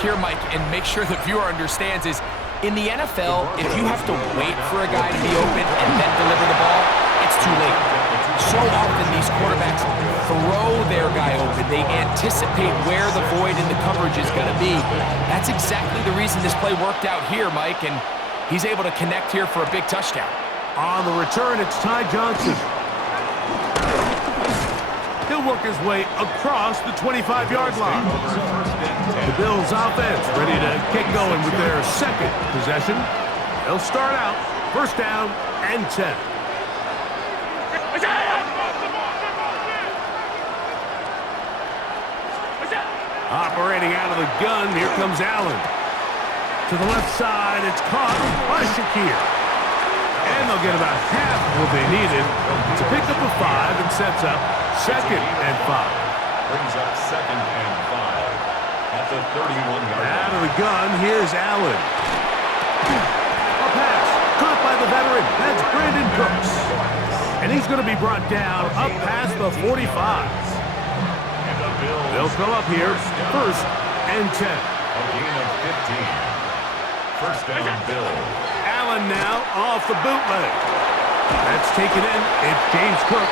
Here, Mike, and make sure the viewer understands is, in the NFL, if you have to wait for a guy to be open and then deliver the ball, it's too late. So often these quarterbacks throw their guy open. They anticipate where the void in the coverage is going to be. That's exactly the reason this play worked out here, Mike, and he's able to connect here for a big touchdown. On the return, it's Ty Johnson. He'll work his way across the 25-yard line. The Bills offense ready to get going with their second possession. They'll start out first down and 10. Operating out of the gun, here comes Allen. To the left side, it's caught by Shakir. And they'll get about half of what they needed to pick up a 5 and sets up second and 5. Brings up second and 5 at the 31-yard line. Out of the gun, here's Allen. A pass caught by the veteran. That's Brandon Cooks. And he's going to be brought down up past the 45. They'll come up here first and 10. A gain of 15. First down, Bill. Allen now off the bootleg. That's taken in. It's James Cook.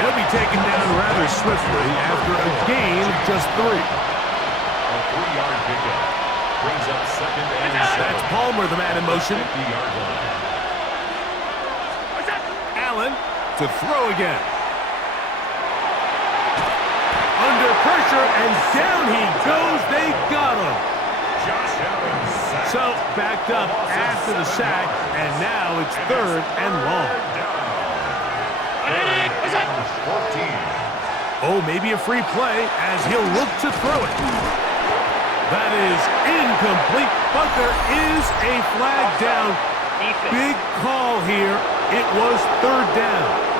He'll be taken down rather swiftly after a gain of just 3. A 3-yard pickup. Brings up second and 7. That's Palmer, the man in motion. 50-yard line. Allen to throw again. Under pressure, and down he goes. They got him. Josh Allen. So backed up after the sack, and now it's third and long. 14. Oh, maybe a free play as he'll look to throw it. That is incomplete, but there is a flag down. Big call here. It was third down.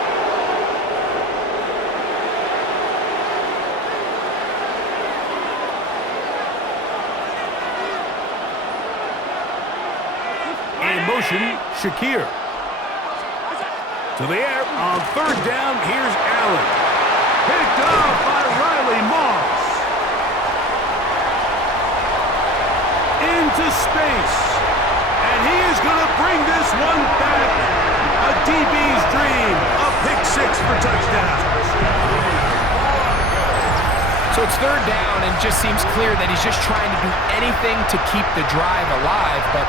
Motion, Shakir. To the air on third down, here's Allen. Picked off by Riley Moss. Into space. And he is going to bring this one back. A DB's dream. A pick 6 for touchdown. So it's third down, and just seems clear that he's just trying to do anything to keep the drive alive, but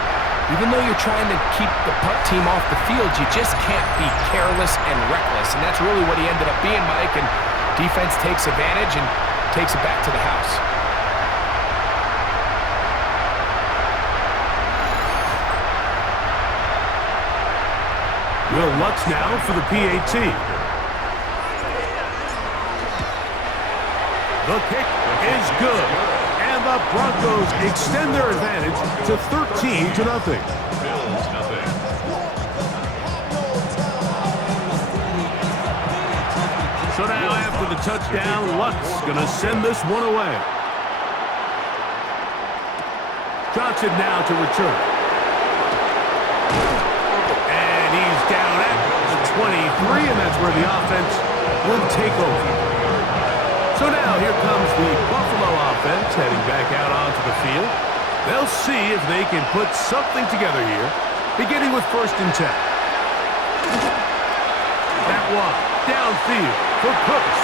even though you're trying to keep the punt team off the field, you just can't be careless and reckless. And that's really what he ended up being, Mike. And defense takes advantage and takes it back to the house. Will Lutz now for the PAT. The kick is good. And the Broncos extend their advantage to 13-0. Bills nothing. So now after the touchdown, Lutz going to send this one away. Johnson now to return. And he's down at the 23, and that's where the offense will take over. So now here comes the Buffalo offense heading back out onto the field. They'll see if they can put something together here, beginning with first and 10. That one downfield for Cooks.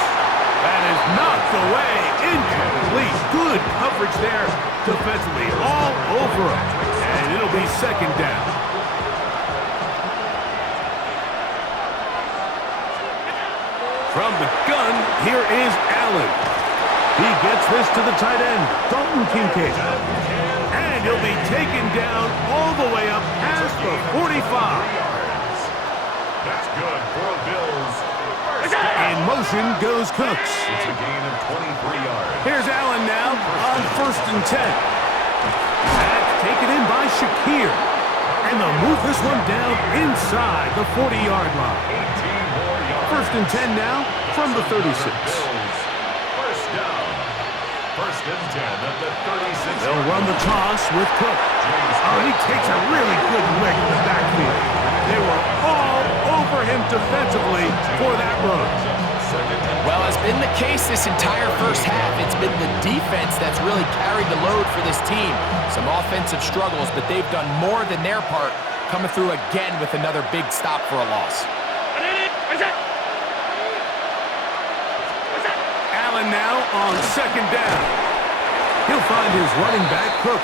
That is knocked away, incomplete. Good coverage there defensively, all over him. And it'll be second down. From the gun, here is Allen. He gets this to the tight end, Dalton Kincaid. And he'll be taken down all the way up past the 45. That's good for the Bills. In motion goes Cooks. It's a gain of 23 yards. Here's Allen now on first and 10. That's taken in by Shakir. And they'll move this one down inside the 40-yard line. 18 more yards. First and 10 now from the 36. First down. First and 10 at the 36. They'll run the toss with Cook. Oh, he takes a really good lick in the backfield. They were all over him defensively for that run. Well, as been the case this entire first half. It's been the defense that's really carried the load for this team. Some offensive struggles, but they've done more than their part, coming through again with another big stop for a loss. Allen now on second down. He'll find his running back, Cook.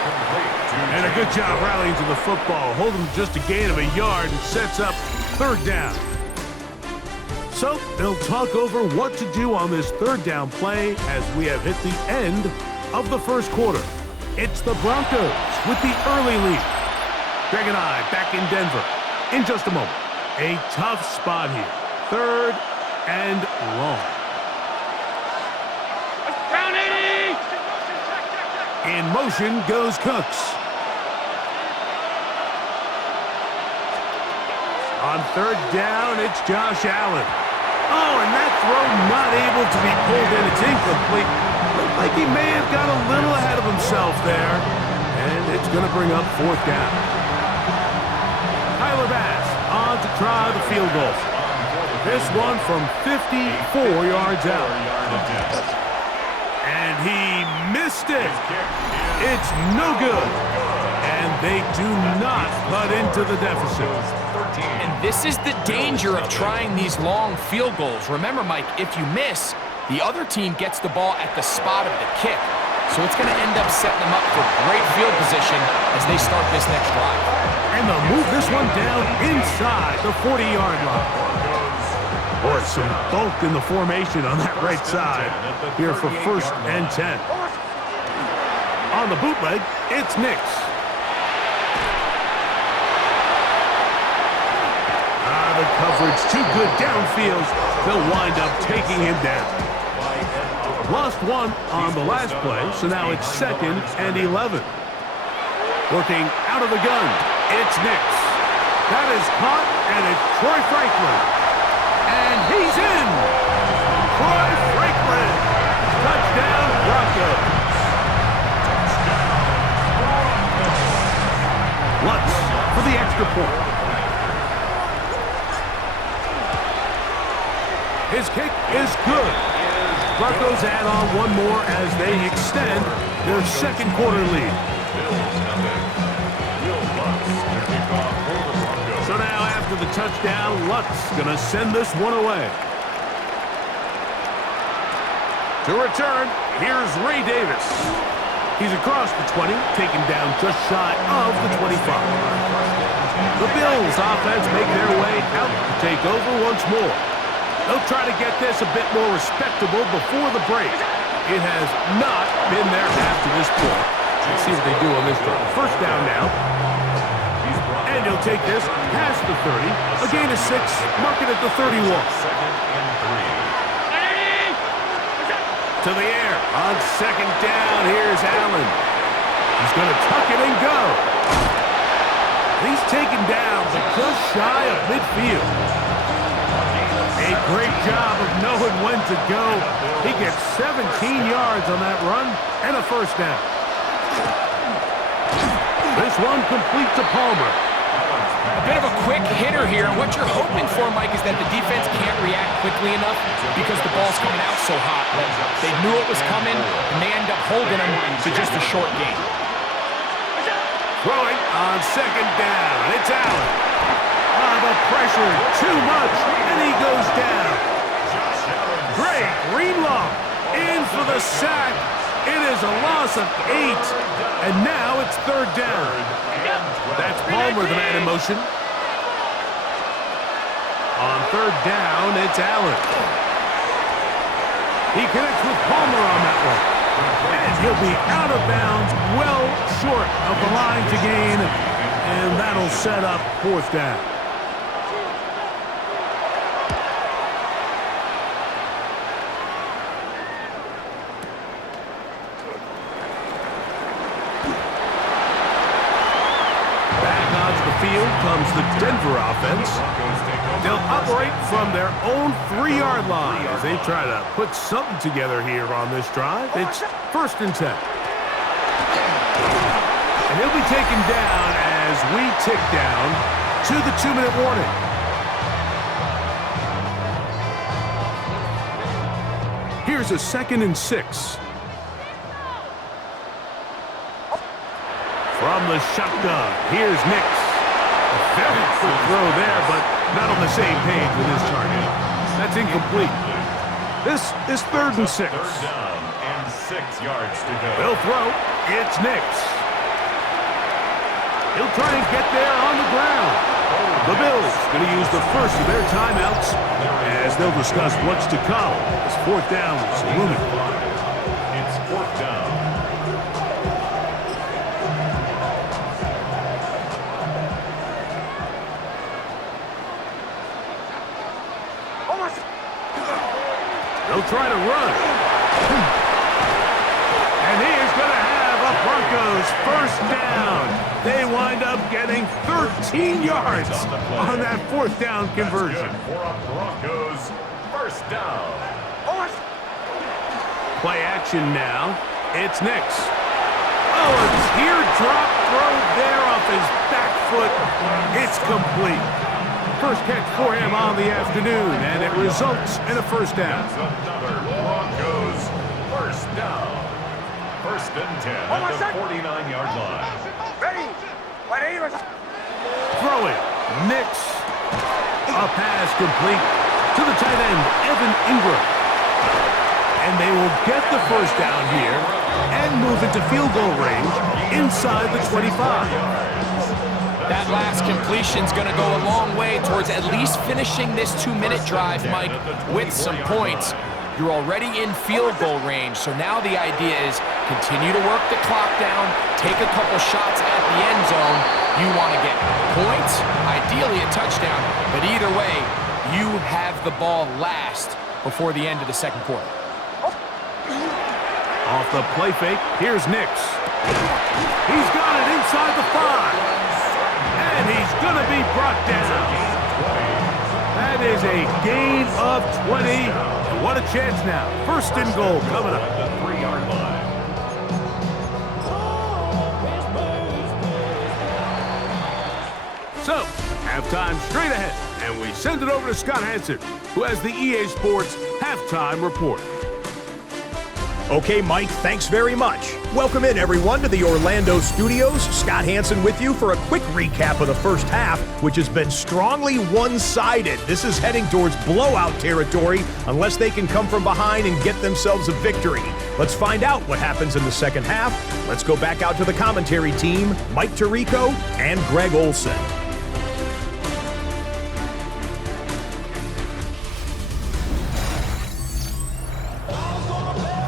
And a good job rallying to the football. Holding just a gain of a yard and sets up third down. So they'll talk over what to do on this third down play as we have hit the end of the first quarter. It's the Broncos with the early lead. Greg and I back in Denver in just a moment. A tough spot here. Third and long. In motion goes Cooks. On third down, it's Josh Allen. Oh, and that throw not able to be pulled in. It's incomplete. Looked like he may have got a little ahead of himself there. And it's going to bring up fourth down. Tyler Bass on to try the field goal. This one from 54 yards out. And he missed it. It's no good. And they do not cut into the deficit. And this is the danger of trying these long field goals. Remember, Mike, if you miss, the other team gets the ball at the spot of the kick. So it's going to end up setting them up for great field position as they start this next drive. And they'll move this one down inside the 40-yard line. Boy, some bulk in the formation on that right side here for first and 10. On the bootleg, it's Nix. The coverage too good downfield. They'll wind up taking him down. Lost one on the last play, so now it's second and 11. Working out of the gun, it's Nix. That is caught, and it's Troy Franklin. And he's in! Troy Franklin! Touchdown, Broncos! Lutz for the extra point. His kick is good. Broncos add on one more as they extend their second quarter lead. So now after the touchdown, Lutz going to send this one away. To return, here's Ray Davis. He's across the 20, taken down just shy of the 25. The Bills offense make their way out to take over once more. They'll try to get this a bit more respectable before the break. It has not been their half to this point. Let's see what they do on this drive. First down now. And he'll take this past the 30. A gain of 6, mark it at the 31. To the air. On second down, here's Allen. He's going to tuck it and go. He's taken down, but just shy of midfield. A great job of knowing when to go. He gets 17 yards on that run and a first down. This one complete to Palmer. A bit of a quick hitter here. What you're hoping for, Mike, is that the defense can't react quickly enough because the ball's coming out so hot. They knew it was coming, and they end up holding him to just a short gain. Throwing on second down. It's Allen. The pressure, too much, and he goes down. Great, Greenlaw in for the sack. It is a loss of 8, and now it's third down. That's Palmer, the man in motion. On third down, it's Allen. He connects with Palmer on that one. And he'll be out of bounds, well short of the line to gain, and that'll set up fourth down. Field comes the Denver offense. They'll operate from their own 3-yard line as they try to put something together here on this drive. It's first and 10. And he'll be taken down as we tick down to the 2-minute warning. Here's a 2nd and 6. From the shotgun, here's Nix. A very quick throw there, but not on the same page with his target. That's incomplete. This is 3rd and 6. Third down and 6 yards to go. He'll throw. It's Nix. He'll try and get there on the ground. The Bills going to use the first of their timeouts as they'll discuss what's to come. This 4th down is looming. It's 4th down. They'll try to run. And he is going to have a Broncos 1st down. They wind up getting 13 yards on that 4th down conversion. For a Broncos 1st down. Play action now. It's Nix. Oh, a teardrop throw there off his back foot. It's complete. First catch for him on the afternoon, and it results in a 1st down. That's another Broncos 1st down. 1st and 10 at the 49-yard line. Throwing. Nix. A pass complete to the tight end, Evan Ingram. And they will get the 1st down here and move into field goal range inside the 25. That last completion's going to go a long way towards at least finishing this 2-minute drive, Mike, with some points. You're already in field goal range, so now the idea is continue to work the clock down, take a couple shots at the end zone. You want to get points, ideally a touchdown, but either way, you have the ball last before the end of the 2nd quarter. Off the play fake, here's Nix. He's got it inside the 5. And he's going to be brought down. That is a gain of 20. And what a chance now. 1st and goal coming up. At the 3-yard line. So, halftime straight ahead. And we send it over to Scott Hansen, who has the EA Sports halftime report. Okay, Mike, thanks very much. Welcome in, everyone, to the Orlando studios. Scott Hansen with you for a quick recap of the 1st half, which has been strongly one-sided. This is heading towards blowout territory unless they can come from behind and get themselves a victory. Let's find out what happens in the 2nd half. Let's go back out to the commentary team, Mike Tirico and Greg Olson.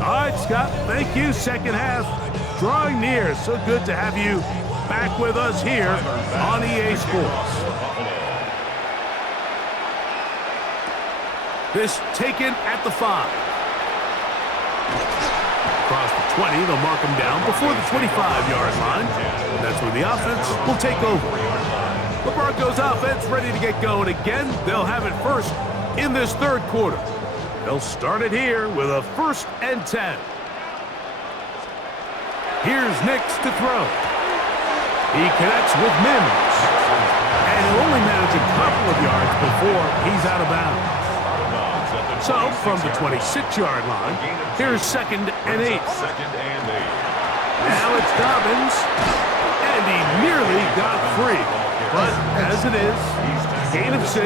All right, Scott, thank you. 2nd half drawing near. So good to have you back with us here on EA Sports. This taken at the 5. Across the 20, they'll mark him down before the 25-yard line. And that's where the offense will take over. The Broncos offense ready to get going again. They'll have it first in this 3rd quarter. They'll start it here with a 1st and 10. Here's Nix to throw. He connects with Mims. And he'll only manage a couple of yards before he's out of bounds. So, from the 26-yard line, here's 2nd and 8. Now it's Dobbins. And he nearly got free. But as it is, gain of 6.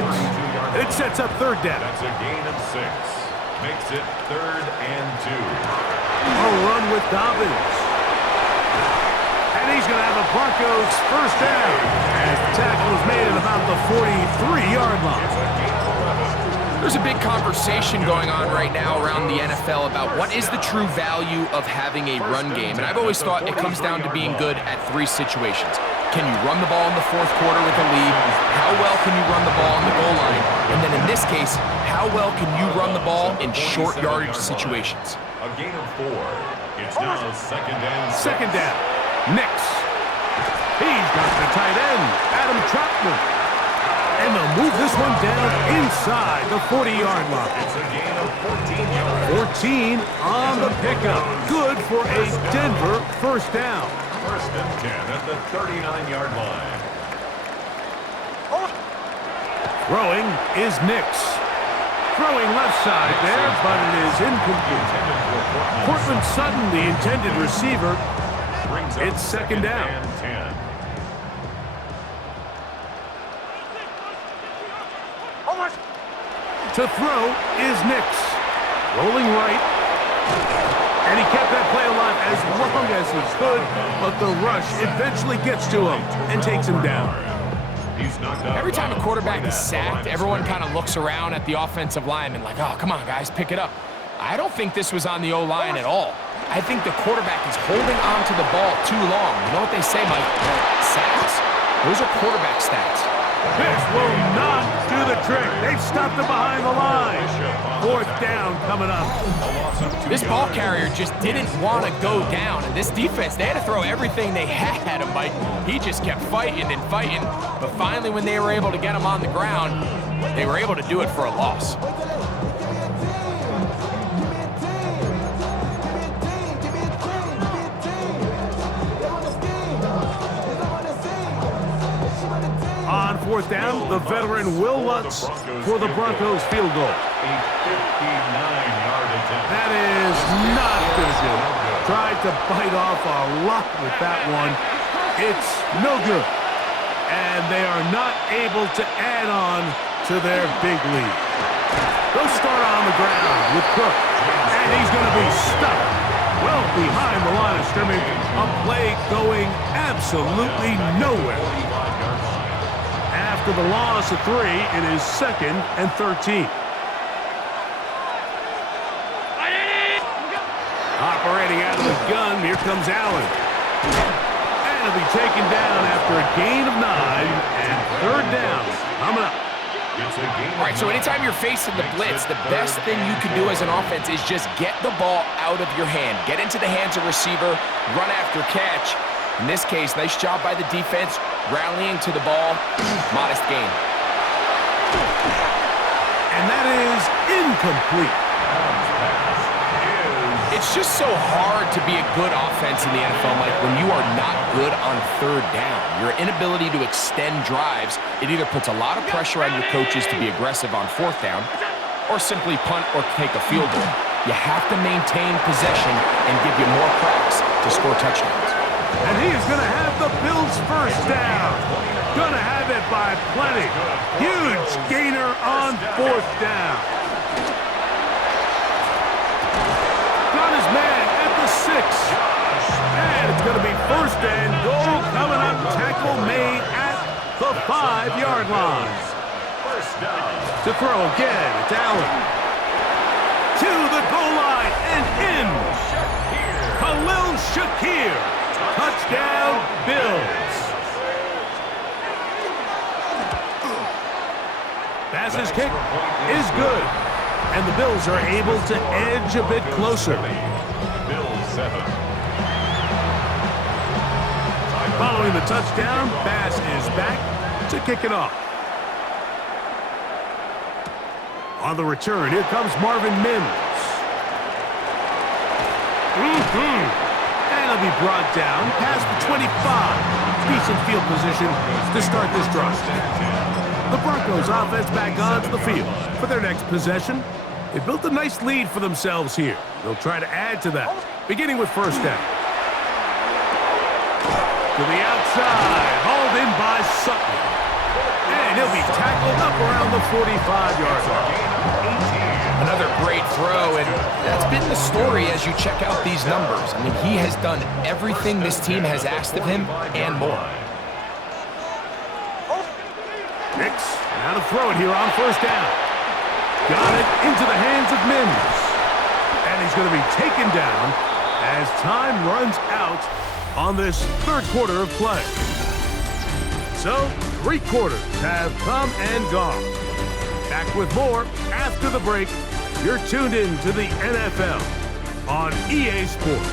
It sets up 3rd down. That's a gain of 6. Makes it 3rd and 2. A run with Dobbins. And he's going to have a Broncos 1st down as the tackle is made at about the 43-yard line. There's a big conversation going on right now around the NFL about what is the true value of having a run game. And I've always thought it comes down to being good at 3 situations. Can you run the ball in the 4th quarter with a lead? How well can you run the ball on the goal line? And then in this case, how well can you run the ball in short yardage situations? A gain of 4. It's now 2nd and 6. 2nd down. Nix. He's got the tight end, Adam Troutman. And they'll move this one down inside the 40-yard line. It's a gain of 14 yards. 14 on the pickup. Good for a Denver 1st down. 1st and 10 at the 39-yard line. Throwing is Nix. Throwing left side there, but it is incomplete. Cortland Sutton, the intended receiver. It's second down. And 10. To throw is Nix. Rolling right. And he kept that play alive as long as he could, but the rush eventually gets to him and takes him down. He's knocked out. Every time a quarterback is sacked, everyone kind of looks around at the offensive lineman like, oh, come on, guys, pick it up. I don't think this was on the O-line at all. I think the quarterback is holding on to the ball too long. You know what they say, Mike? Sacks, those are quarterback stats. This will not do the trick. They've stopped it behind the line. Fourth down coming up. This ball carrier just didn't want to go down. And this defense, they had to throw everything they had at him, Mike. He just kept fighting and fighting. But finally, when they were able to get him on the ground, they were able to do it for a loss. On fourth down, the veteran Will Lutz for the Broncos field goal. A 59-yard attempt. That is not going to do it. Tried to bite off a lot with that one. It's no good. And they are not able to add on to their big lead. They'll start on the ground with Cook. And he's going to be stuck well behind the line of scrimmage. A play going absolutely nowhere. After the loss of 3, it is 2nd and 13. Operating out of the gun, here comes Allen. And he'll be taken down after a gain of 9 and third down coming up. All right, so anytime you're facing the blitz, the best thing you can do as an offense is just get the ball out of your hand. Get into the hands of receiver, run after catch. In this case, nice job by the defense, rallying to the ball, modest gain. And that is incomplete. It's just so hard to be a good offense in the NFL, Mike, when you are not good on third down. Your inability to extend drives, it either puts a lot of pressure on your coaches to be aggressive on fourth down or simply punt or take a field goal. You have to maintain possession and give you more cracks to score touchdowns. And he is going to have the Bills first down. Going to have it by plenty. Huge gainer on fourth down. Got his man at the 6. And it's going to be first and goal coming up. Tackle made at the 5-yard line. First down. To throw again, it's Allen. To the goal line and in. Khalil Shakir. Touchdown, Bills. Pass's kick is good. And the Bills are able to edge a bit closer. Bills 7. Following the touchdown, Bass is back to kick it off. On the return, here comes Marvin Mims. And he'll be brought down past the 25. Decent field position to start this drive. The Broncos offense back onto the field for their next possession. They built a nice lead for themselves here. They'll try to add to that, beginning with first down. To the outside, hauled in by Sutton. And he'll be tackled up around the 45-yard line. Another great throw, and that's been the story as you check out these numbers. I mean, he has done everything this team has asked of him and more. Nix, now to throw it here on first down. Got it into the hands of Mims. And he's going to be taken down as time runs out on this third quarter of play. So, 3 quarters have come and gone. Back with more after the break. You're tuned in to the NFL on EA Sports.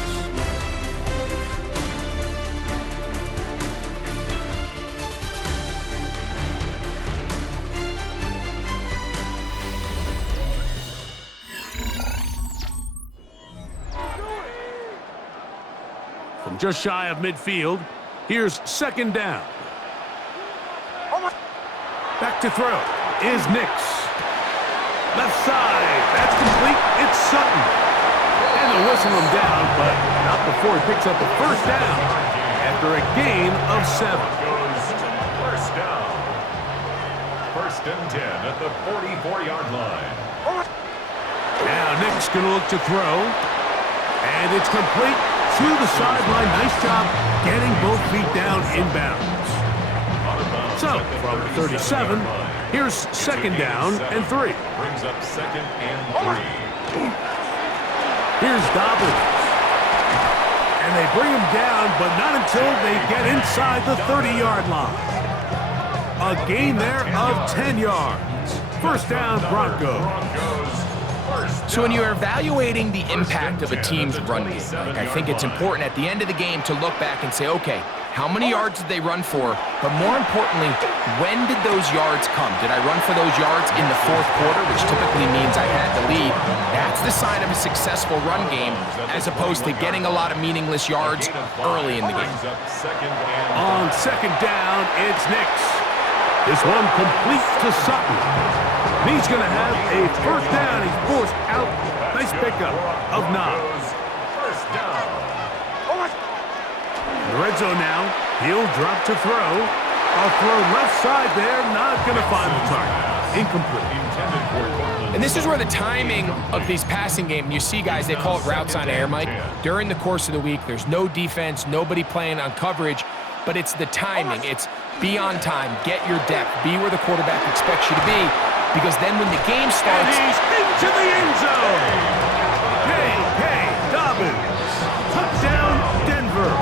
From just shy of midfield, here's second down. Back to throw is Nix. Left side. That's complete. It's Sutton. And they'll whistle him down, but not before he picks up a first down after a gain of 7. First down. First and 10 at the 44-yard line. Now Nick's going to look to throw. And it's complete to the sideline. Nice job getting both feet down inbounds. So, from the 37, here's second down and 3. Brings up second and 3. Here's Dobbins. And they bring him down, but not until they get inside the 30-yard line. A gain there of 10 yards. First down, Broncos. So when you're evaluating the impact of a team's run game, I think it's important at the end of the game to look back and say, okay, how many yards did they run for? But more importantly, when did those yards come? Did I run for those yards in the fourth quarter, which typically means I had the lead? That's the sign of a successful run game, as opposed to getting a lot of meaningless yards early in the game. On second down, it's Nix. This one complete to Sutton. He's going to have a first down. He's forced out. Nice pickup of 9. First down. In the red zone now. He'll drop to throw. A throw left side there. Not going to find the target. Incomplete. And this is where the timing of these passing game, you see guys, they call it routes on air, Mike. During the course of the week, there's no defense, nobody playing on coverage, but it's the timing. It's be on time, get your depth, be where the quarterback expects you to be, because then when the game starts... And he's into the end zone. Hey, Dobbins. Touchdown, Denver.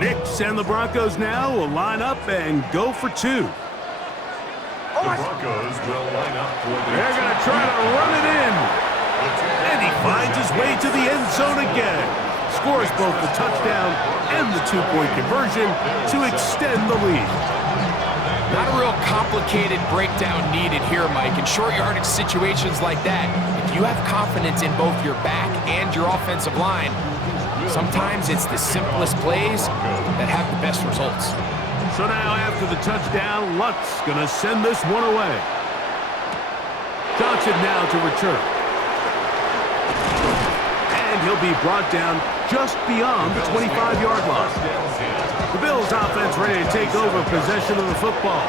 Nix and the Broncos now will line up and go for 2. The Broncos will line up for the... They're going to try to run it in. And he finds his way to the end zone again. Scores both the touchdown and the 2-point conversion to extend the lead. Not a real complicated breakdown needed here, Mike. In short yardage situations like that, if you have confidence in both your back and your offensive line, sometimes it's the simplest plays that have the best results. So now after the touchdown, Lutz going to send this one away. Johnson now to return. And he'll be brought down just beyond the 25-yard line. The Bills offense ready to take over possession of the football.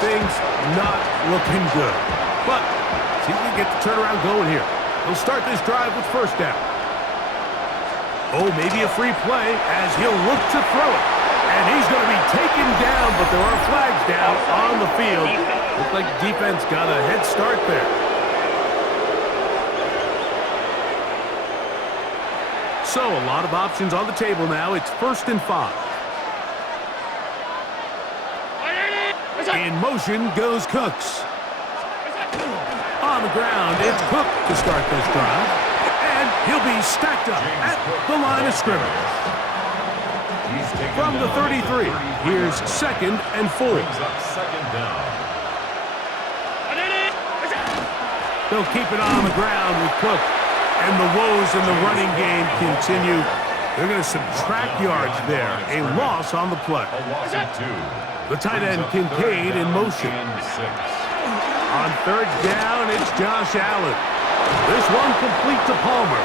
Things not looking good. But see if we can get the turnaround going here. He'll start this drive with first down. Oh, maybe a free play as he'll look to throw it. And he's going to be taken down, but there are flags down on the field. Looks like defense got a head start there. So a lot of options on the table now. It's 1st and 5. In motion goes Cooks. On the ground, it's Cook to start this drive. And he'll be stacked up at the line of scrimmage. From the 33, here's 2nd and 4. They'll keep it on the ground with Cook. And the woes in the running game continue. They're going to subtract yards there. A loss on the play. The tight end Kincaid in motion. On 3rd down, it's Josh Allen. This one complete to Palmer.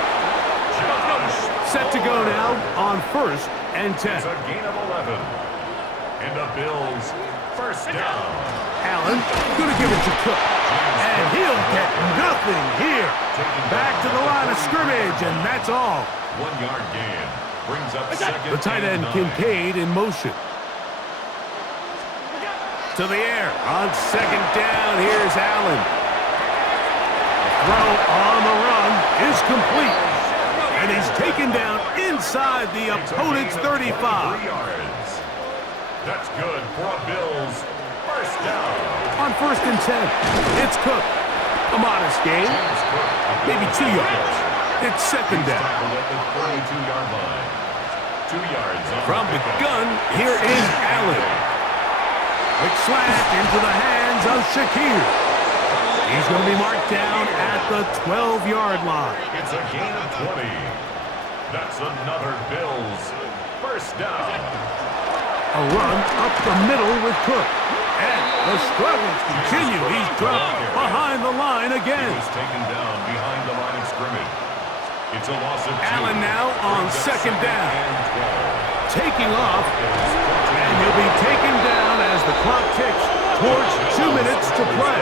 Set to go now on 1st and 10. It's a gain of 11. And the Bills first down. Allen going to give it to Cook. And he'll get nothing here. Back to the line of scrimmage, and that's all. 1-yard gain. Brings up second. The tight end Kincaid in motion. To the air. On 2nd down, here's Allen. The throw on the run is complete. And he's taken down inside the opponent's 35. 3 yards. That's good for a Bills first down. On 1st and 10, it's Cook. A modest gain, maybe 2 yards. It's 2nd down. At the 32-yard line. 2 yards. From the gun, here is Allen. Quick slant into the hands of Shakir. He's going to be marked down at the 12-yard line. It's a gain of 20. That's another Bills first down. A run up the middle with Cook. And the struggles continue. He's dropped behind the line again. He's taken down behind the line of scrimmage. It's a loss of 2. Allen now on second down. Taking off. And he'll be taken down as the clock ticks towards 2 minutes to play.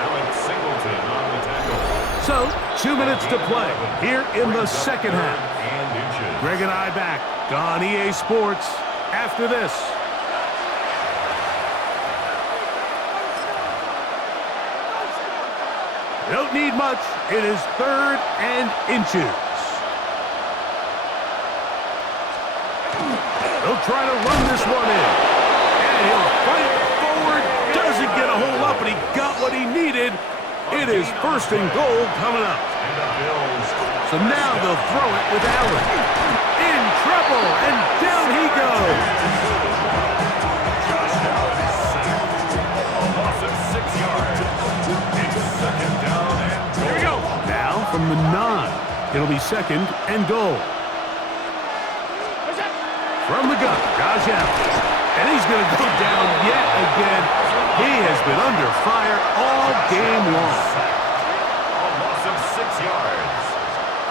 Alex Singleton on the tackle. So, 2 minutes to play here in the second half. Greg and I back on EA Sports after this. Don't need much. It is 3rd and inches. They'll try to run this one in. And he'll fight forward. Doesn't get a hold up, but he got what he needed. It is 1st and goal coming up. So now they'll throw it with Allen. In trouble, and down he goes. Josh Allen sacked. A loss of 6 yards. It's 2nd down and goal. Here we go. Now from the 9. It'll be 2nd and goal. From the gun, Josh Allen. And he's going to go down yet again. He has been under fire all game long. A loss of 6 yards.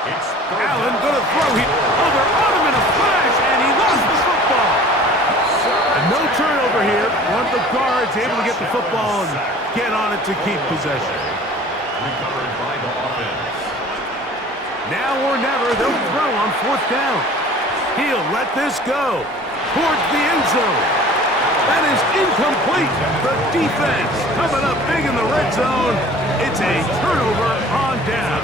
It's Allen going to throw him over on him in a flash, and he lost the football. And no turnover here. One of the guards able to get the football and get on it to keep possession. recovered by the offense. Now or never, they'll throw on 4th down. He'll let this go towards the end zone. That is incomplete. The defense coming up big in the red zone. It's a turnover on down.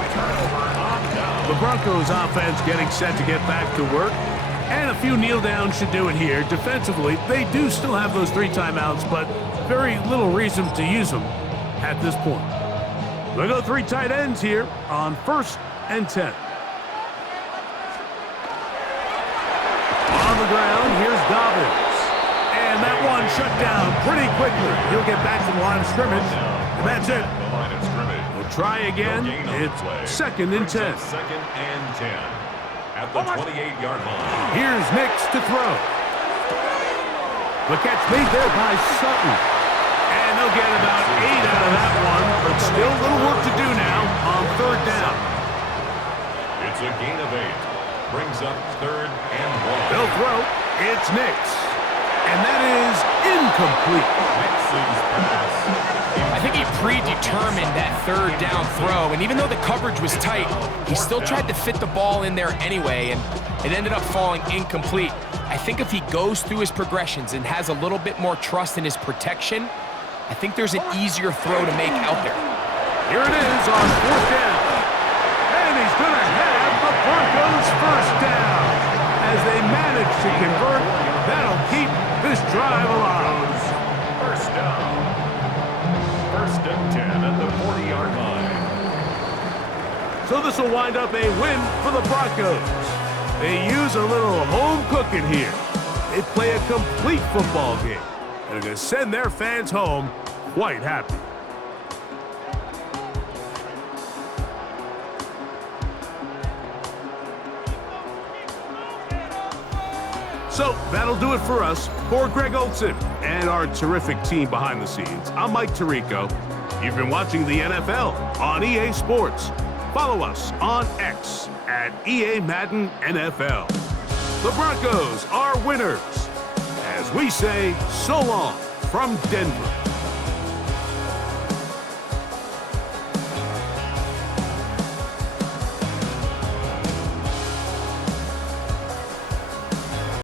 The Broncos offense getting set to get back to work. And a few kneel downs should do it here. Defensively, they do still have those 3 timeouts, but very little reason to use them at this point. We'll go 3 tight ends here on 1st and 10. On the ground, here's Dobbins. And that one shut down pretty quickly. He'll get back to the line of scrimmage. And that's it. The line of scrimmage. We'll try again. It's 2nd and 10. 2nd and 10. At the 28-yard line. Here's Nix to throw. The catch made there by Sutton. And they'll get about 8 out of that one, but still a little work to do now on 3rd down. It's a gain of 8. Brings up 3rd and 1. They'll throw. It's Nix. And that is incomplete. Nix's pass. I think he predetermined that 3rd down throw, and even though the coverage was tight, he still tried to fit the ball in there anyway, and it ended up falling incomplete. I think if he goes through his progressions and has a little bit more trust in his protection, I think there's an easier throw to make out there. Here it is on 4th down. And he's going to have the Broncos 1st down. As they manage to convert, that'll keep this drive alive. 1st down. 1st and 10 at the 40-yard line. So this will wind up a win for the Broncos. They use a little home cooking here. They play a complete football game. And they're going to send their fans home quite happy. So that'll do it for us. For Greg Olson and our terrific team behind the scenes, I'm Mike Tirico. You've been watching the NFL on EA Sports. Follow us on X at EA Madden NFL. The Broncos are winners. As we say, so long from Denver.